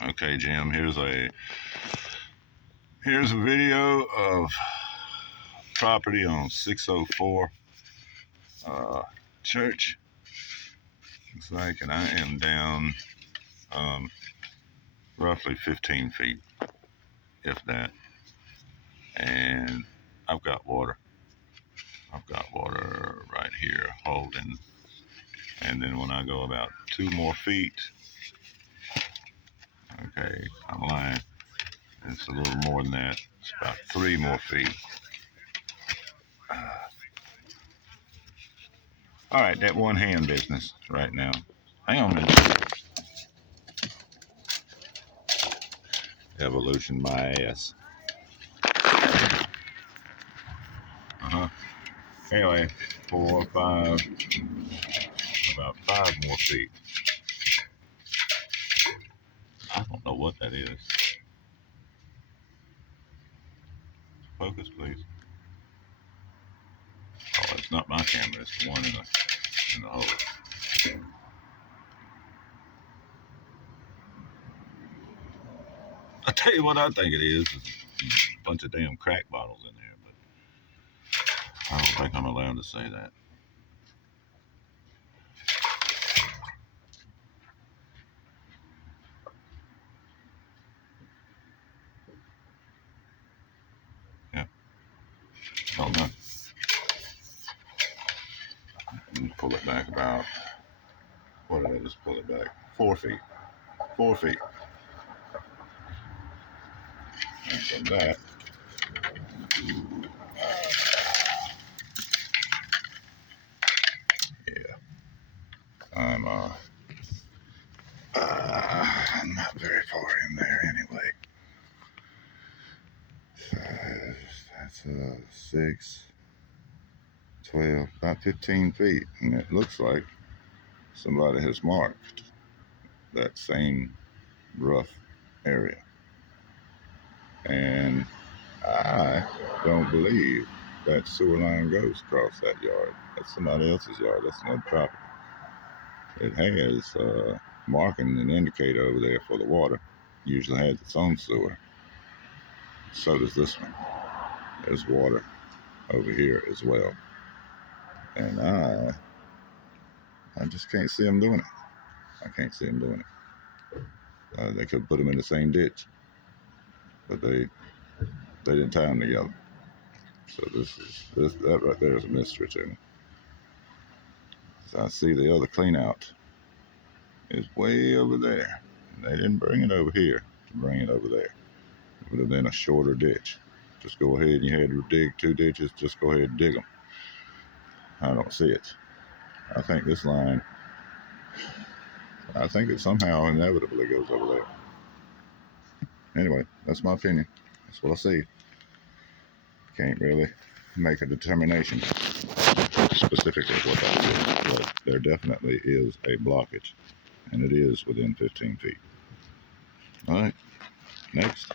Okay, Jim, here's a video of property on 604 Church. Looks like, and I am down roughly 15 feet, if that. And I've got water. I've got water right here holding. And then when I go about 2 more feet, okay, I'm lying. It's a little more than that. It's about 3 more feet. All right, that one hand business right now. Hang on a minute. Evolution my ass. Anyway, 4, 5, about 5 more feet. I don't know what that is. Focus, please. Oh, it's not my camera. It's the one in the hole. I'll tell you what I think it is. It's a bunch of damn crack bottles in there, but I don't think I'm allowed to say that. Yeah. Oh, no. Let me pull it back about, what did I just pull it back? 4 feet. 4 feet. And from that, yeah, I'm not very far in there anyway. That's 6, 12, about 15 feet, and it looks like somebody has marked that same rough area. And I don't believe that sewer line goes across that yard. That's somebody else's yard. That's another property. It has marking and indicator over there for the water. Usually has its own sewer. So does this one. There's water over here as well. And I just can't see them doing it. I can't see them doing it. They could put them in the same ditch, but they didn't tie them together. So that right there is a mystery to me. So I see the other clean out is way over there. And they didn't bring it over here to bring it over there. It would have been a shorter ditch. Just go ahead and you had to dig 2 ditches, just go ahead and dig them. I don't see it. I think this line, I think it somehow inevitably goes over there. Anyway, that's my opinion. That's what I see. Can't really make a determination specifically what that is, but there definitely is a blockage, and it is within 15 feet. All right, next.